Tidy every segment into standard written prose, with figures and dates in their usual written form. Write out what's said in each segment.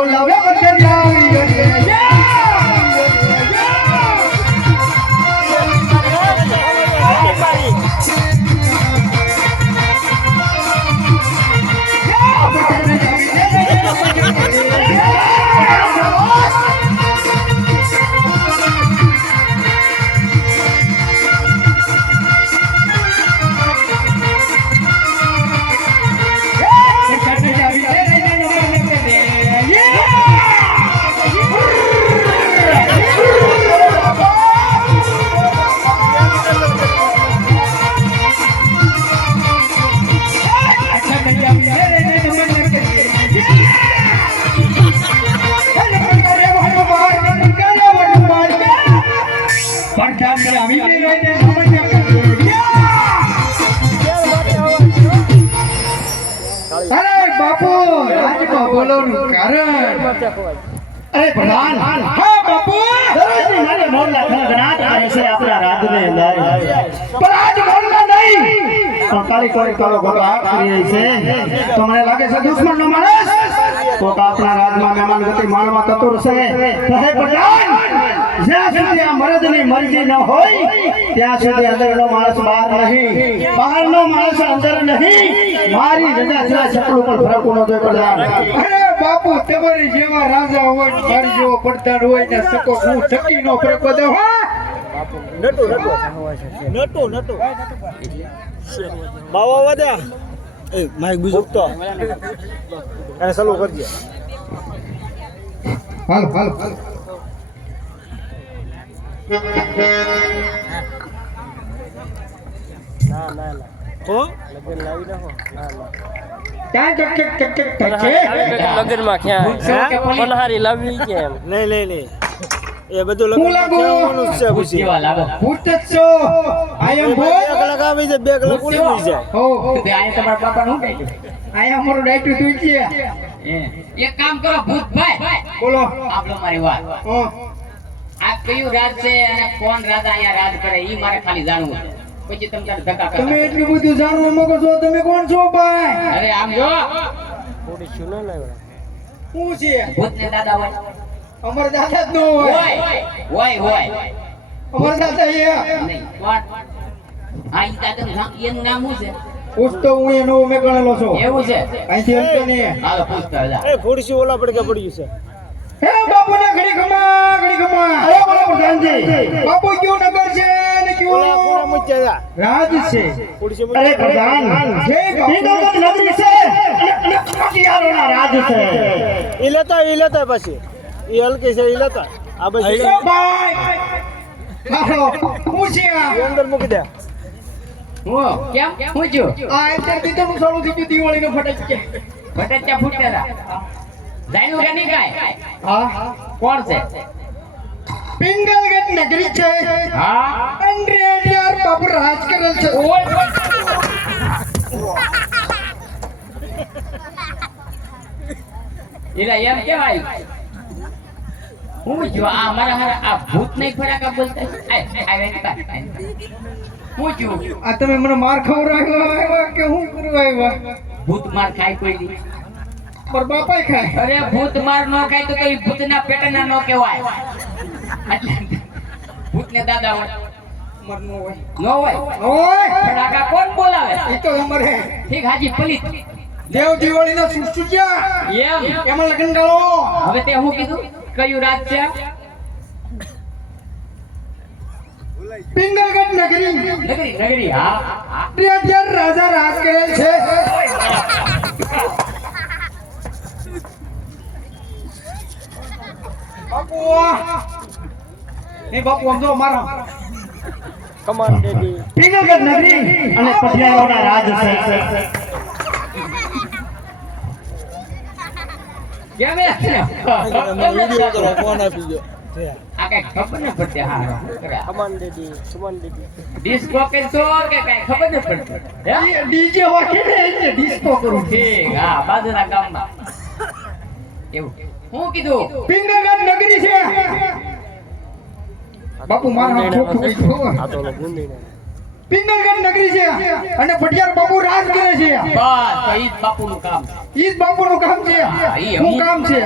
બોલાવે બંદર આવી અરે પ્રધાન હા બાપુ દરરોજની મારે મોરલા ખગડાટ કરે છે આપણા રાજને અંદર પણ આજ મોરલા નહીં પણ કાળી કોઈ કાળો ઘબરાટ કરી રહી છે તો મને લાગે છે દુશ્મનનો માણસ તો આપણા રાજમાં મહેમાન ગતિ માણવા તતુર છે હે પ્રધાન જ્યાં સુધી આ મરદની મરજી ન હોય ત્યાં સુધી અંદરનો માણસ બહાર નહીં બહારનો માણસ અંદર નહીં મારી રજા જરા છકડું પર ફરકવું ન જોઈએ પ્રધાન અરે બાપુ તમારી જેવા રાજા હોય ને મારી જેવો પડદાર હોય ને સકો હું ચકી નો ફરક બધો હા નટુ બાવા વધ્યા એ માઈક બીજો તો અને ચાલુ કરજે હાલ હાલ ના હો લગન લાવી નાખો ના ક્યાં લગન માં ક્યાં પનહારી લાવી કેમ નહીં એ બધું લગન લાવવાનું છે પૂછી ભૂત છો આઈ એમ ભૂત બે કલાક આવી જાય બે કલાક ઉડી જાય હો તે આય તમારા બાપા નું કહી આઈ અમારું ડાયટુ તું છે એક કામ કરો ભૂતભાઈ બોલો આપણો મારી વાત હો આ કયું રાજ છે અને કોણ રાજા અહીંયા રાજ કરે ઈ મારે ખાલી જાણવું છે પછી તમે તારે ધક્કા તમે કરો એટલું બધું જાણવા માંગો છો તમે કોણ છો ભાઈ અરે આમ જો થોડી સુનો લાવ્યા હું છે ભૂતને દાદા હોય અમર દાદા જ નો હોય હોય અમર દાદા એ નહીં કોણ આ ઈ દાદાનું એનું નામ શું છે પૂછતો હું એનો મેં ગણેલો છો એવું છે અહીંથી હલતો ને હાલો પૂછતા હતા એ ખોડીસી ઓલા પડકે પડ્યું છે હે બાપુ ને ઘડી ખમા અરે બોલો પ્રધાનજી બાપુ ક્યું નગર છે ને ઓલા ક્યું પૂરા મુચ્યા રાજ છે ખોડીસી અરે પ્રધાન જે હિંદુસ્તાન નગરી છે અને પટિયાળાના રાજ છે એ લેતા પછી એ હલકી છે એ લેતા આ બસ ભાઈ હાલો હું છે એ અંદર મૂકી દે હું કેમ હું જો આ અંદર દીધો નું સારું થઈ ગયું દિવાળી નો ફટાક ભટચ્યા ફૂટ્યા હતા જાણ્યું કે નહીં કાંઈ હા કોણ છે પિંગલગઢ નગરી છે હા અંડ્રેડિયાર બાપુ રાજ કરેલ છે એલા એમ કેવાય હું જો આ મારા હારા આ ભૂત નહીં ફરાકા બોલતા હું જો આ તમે મને માર ખવડાવ્યો કે હું કરવા આવ્યા ભૂત માર ખાય કોઈ દી પર બાપાય ખાય અરે ભૂત માર નો ખાય તો કઈ ભૂતના પેટના નો કહેવાય એટલે ભૂતને દાદા હોય મર નો હોય નો હોય ઓય ફરાકા કોણ બોલાવે ઈ તો અમારે ઠીક હાજી પલિત દેવ દિવાળી ના સુસુજ્યા એમ એમાં લગન ગાળો હવે તે હું કીધું કયું રાજ છે પિંગલગઢ નગરી નગરી હા અંડ્રેડિયાર રાજા રાજ કરેલ છે બાપુ નહીં બાપુ આમ જો મારો કમાન દેડી પિંગલગઢ નગરી અને પટિયાળાના રાજ છે કેમ છે વિડિયો કરો ફોન આપી દો આ કઈ ખબર ન પડતી હા કમાન દેડી ડિસ્કો કે છો કે કઈ ખબર ન પડતી હે ડીજે વાગે ને એટલે ડિસ્કો કરું ઠીક હા બાજુના ગામમાં એવું હું કીધું પિંગલગઢ નગરી છે બાપુ મારા હાથ ઠોક આ તો ગુંડી ને પિંગલગઢ નગરી છે અને ભટિયાર બાપુ રાજ કરે છે. બસ તો ઈ જ બાપુનું કામ છે. ઈ જ બાપુનું કામ છે. ઈ શું કામ છે?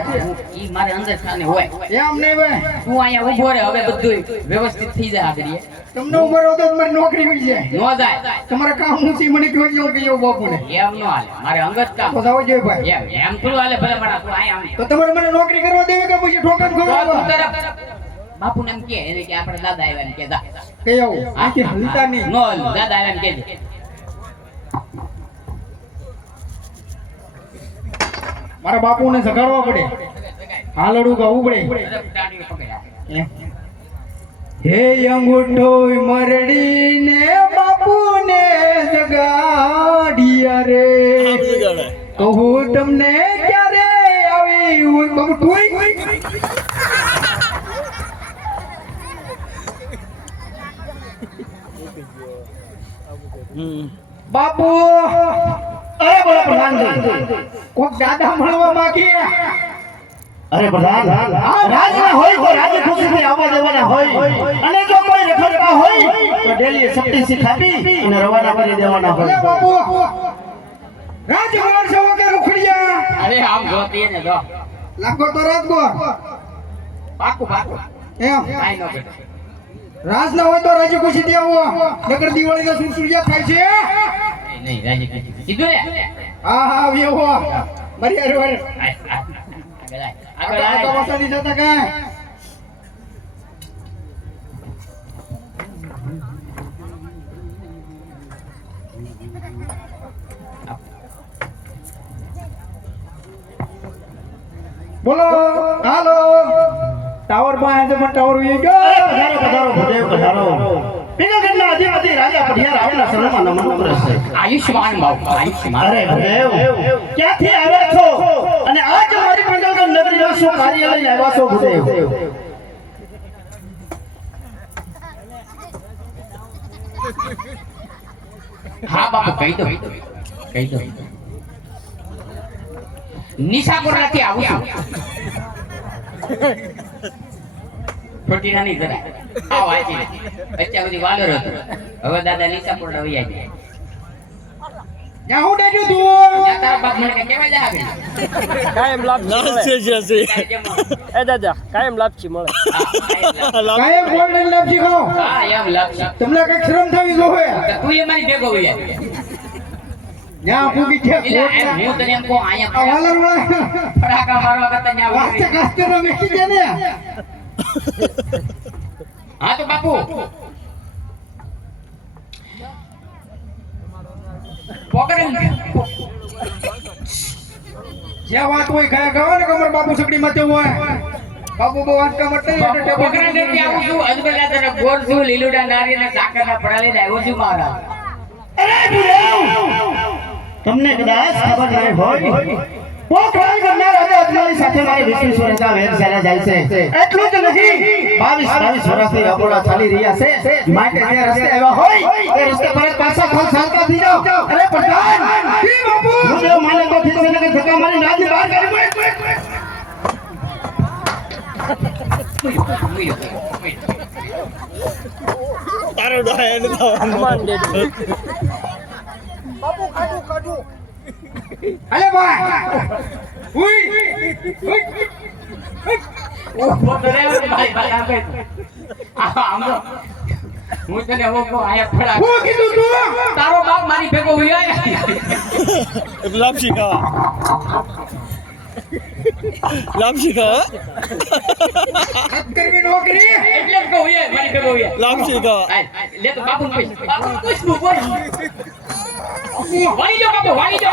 ઈ મારે અંદર સ્થાને હોય. એમ નહીં ભાઈ, હું અહીંયા ઊભો રહે હવે બધું વ્યવસ્થિત થઈ જાય આગળ. તમને ઉભો રહો તો તમારી નોકરી મળી જાય. નો જાય તમારા કામ ઊંચી મને કહી દઉં કે બાપુને એમ નો હાલે. મારે અંગત કામ તો જાવ જોઈએ ભાઈ. એમ થોડું હાલે. ભલે પણ તું અહીંયા આવ. તો તમારે મને નોકરી કરવા દેવી કે પછી ઠોકર તો તું ખવડાવવા? તરફ બાપુને એમ કે એને કે આપણે દાદા આવ્યા ને કે જા. કઈ આવું આથી હલતા નહીં. નો દાદા આવ્યા ને કે મારા બાપુને સગાડવા પડે. હાલડું ગાવું પડે. દાઢી પકડ્યા. હે અંગૂઠો મરડીને બાપુને જગાડિયા રે, કહું તમને ક્યારે આવી હોય બાપુ ઠોઈ. બાપુ અરે બોલો પ્રધાનજી. કોક દાદા મળવા માંગીએ. અરે પ્રધાન, રાજના હોય તો રાજે ખુશીથી આવવા દેવાના હોય અને જો કોઈ રખડતા હોય તો ડેલી શક્તિ શીખાવી અને રવાના કરી દેવાના અરે હોય. બાપુ રાજકુમાર છો કે રૂખડિયા? અરે આમ જોતી ને જો લાગો તો રાજકુમાર પાકું પાકું એમ. કાઈ નો બેટા. રાજ ના હોય તો રાજી ખુશી થી આવો. નગર દિવાળી ના સુરસુરિયા થાય છે. નહીં રાજી કીધું ને. હા હા વેવો મારી હારે વારે. આગળ આય. આગળ વસાડી જતા કાંઈ. બોલો હાલો ટાવર માં છે પણ ટાવર વી ગયો. પધારો પધારો ભદેવ પધારો. પિંગલગઢના અધિપતિ રાજા પઢિયાર આપના શરણમાં નમન કરે છે. આયુષ્માન બાપુ આયુષ્માન. અરે ભદેવ, ક્યાંથી આવ્યા છો અને આજ મારી પિંગલગઢ નગરીમાં શું કાર્ય લઈને આવ્યા છો ભદેવ? હા બાપુ કહી દો કહી દો. નિશાપુર નથી આવું છું. ખોટી નાની જરા આવ વાંચી લે. અત્યાર સુધી વાલોર હતો. હવે દાદા નિશાપુર ના વૈયા ગયા. ત્યાં હું ડેડ્યું તું. ત્યાં તારા બાપ મને કઈ કહેવા જાય આગળ. કાયમ લાપસી મળે. એ દાદા કાયમ લાપસી મળે. કાંઈ ગોલ્ડન લાપસી ખાઓ. હા એમ લાગશે. તમને કઈક શરમ થવી જોવે. તું એ મારી ભેગો વૈયા. ત્યાં પૂગી છે એટલે એમ હું તને એમ કહું આ અહીંયા વાલર વાળા ફટાકા મારવા કરતા ન્યા વાસ્તે વળી. કાસ્તે નો મેકી દે ને. હા તો બાપુ પોકરણ જે વાત હોય ખાયા ખાવા ને કમર બાપુ સકડી માં તેવું હોય. બાપુ બહુ વાંચકા મટે પોકરણ દેતી આવું છું. અજબલા તરફ ગોળ છું. લીલુડા નારિયેળ સાકરના પડાલીને આવ્યો છું મારા. અરે ભદેવ, તમને કદાચ ખબર નહીં હોય પોખરણ કરનાર રાજા અજમાની સાથે મારી 20 વર્ષના વેધશાળા જાય છે. એટલું જ નહીં, 22 વર્ષથી અબોડા ચાલી રહ્યા છે. માટે જે રસ્તે આવ્યા હોય એ રસ્તે પર પાછા ખોલ શાંતા થઈ જાઓ. અરે પ્રધાન, જી બાપુ, ભદેવ માને તો ઠીક છે ને કે ધક્કા મારી નાજની બહાર કાઢી તારો ડાય ને તો હનુમાન ડેડી. અલે ભાઈ ઉઈ ઉભો તો રહેવો ને ભાઈ, ભાઈ આપે. આમ જો. હું તને ઉભો આયા ફળા. હું કીધું તું. તારો બાપ મારી ભેગો ઉયા. લાપસી ખાવા. લાપસી ખાવા. હાથ કરવી નોકરી. એટલે જ કહું ઉયા મારી ભેગો ઉયા. લાપસી ખાવા. હાલ, લે તો બાપુને પૂછ. બાપુને પૂછ તું બોલ. વાળી જો બાપુ વાળી જો.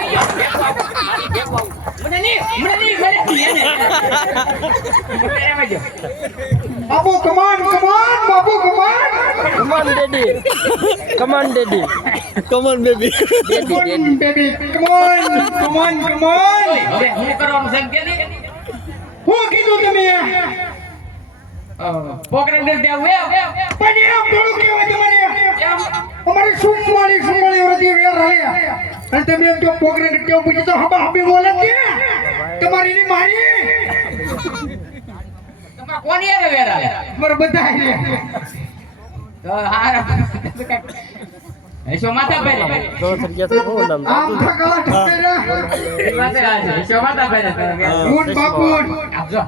મને નહીં એને. મને એમ જ. બાપુ કમાન કમાન બાપુ કમાન. કમાન ડેડી. કમાન ડેડી. કમાન બેબી. કમાન બેબી કમાન કમાન કમાન. હવે હું કરવાનું છે એમ કે નહીં? હું કીધું તમે પોકરણ દે દેવ પણ એમ થોડું કહેવાય તમારે. એમ અમારી સુમાળી વરદી વેર રહ્યા અને તમે એમ જો પોકરે કેવ પૂછી તો હબા હબી બોલે છે તમારી ની મારી. તમાર કોની આવે વેરા? મારા બધા તો હારા હેસો માથા પહેરે દોડ થઈ ગયા તો હું નામ આમ થકાલા ઠપેરા એ વાત છે હેસો માથા પહેરે ગુડ બાપુડ આપજો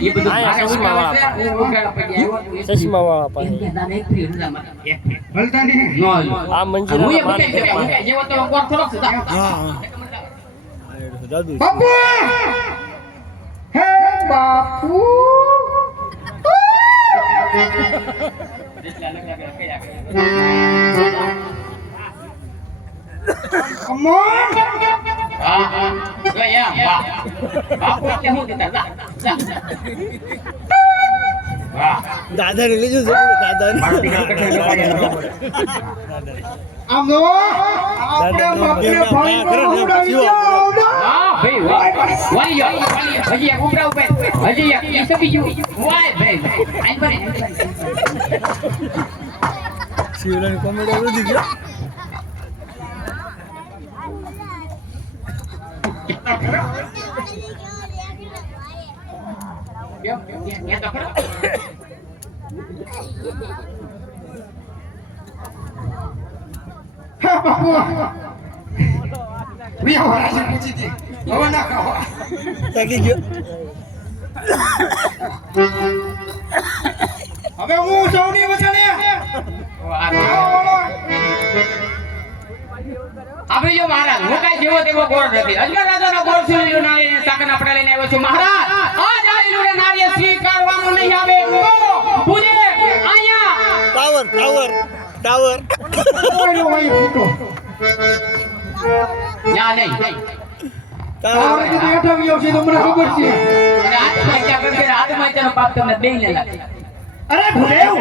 એ બધું આયા મારે ચશ્મા ઉઠાડે છે હું ઉઠાડો પડી આવ્યો ચશ્મા વાળા પાસે એમ કે દાદા એક ફ્રી રજા મારે એક ફ્રી હલતા નહીં નો આ મંજીરા હું એ મારી બતાઈ દે હું જેવો તો કોર થોડોક છે દાદુ બાપુ હે બાપુ કમ ઓન હા હા જો એમ વાહ બાપુ એટલે હું દેતા જા વાહ દાદા ને લીધું છે દાદા મારો દીકરો કેટલો લગાડ્યો આમ જો આપણે બાપને ભાઈ પર ઉડાવી જાવ હા ભાઈ વાહ વાલી હજી એક ઉભરા ઉભે હજી એક એ સબી ગયું વાય ભાઈ આઈ બરે શિવલાની કોમેડી વધી ગયો કેમ એ તો ખરો હે બાપુ વી હોરાજી પૂછી દી હવે ના કહો તાકી ગયો હવે હું સૌની વચને આપણે જો મહારાજ હું કઈ જેવો તેવો ગોળ નથી અજગર રાજાનો ગોળ સુલીલો નાળીને સાકરના પડા લઈને આવ્યો છું મહારાજ આ જાળીલું નાળીએ સ્વીકારવાનું નહીં આવે તો પૂજે અહીંયા ટાવર ઓય ઓય ફૂટો ના નહીં તારે તો બેઠા વિયો છે તો મને ખબર છે અને આત્મહત્યા કરશે આત્મહત્યાનો પાપ તમને બેયને લાગે અરે ભૂદેવ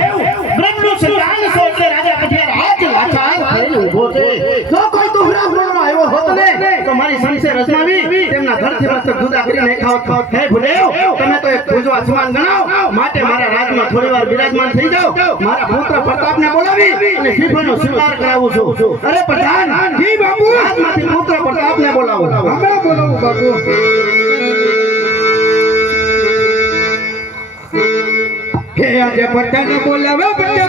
બ્રહ્મનું સંતાન છે એટલે રાજા કઠિયાર હાથ લાચાર થઈને ઊભો છે જો કોઈ દુહરા ભૂલમાં આવ્યો હોત ને તો મારી સંસે રજમાવી તેમના ઘરથી મસ્ત જુદા કરી નાખ્યા હે ભૂદેવ તમે તો એક પૂજવા સમાન ગણાવ માટે મારા રાજમાં થોડીવાર બિરાજમાન થઈ જાઓ મારા પુત્ર પ્રતાપને બોલાવી અને શિફાનો સ્વીકાર કરાવું છું અરે પ્રધાન જી બાપુ રાજમાંથી પુત્ર પ્રતાપને બોલાવો હમણાં બોલાવું બાપુ હે આજે પટ્ટાને બોલાવે પટ્ટા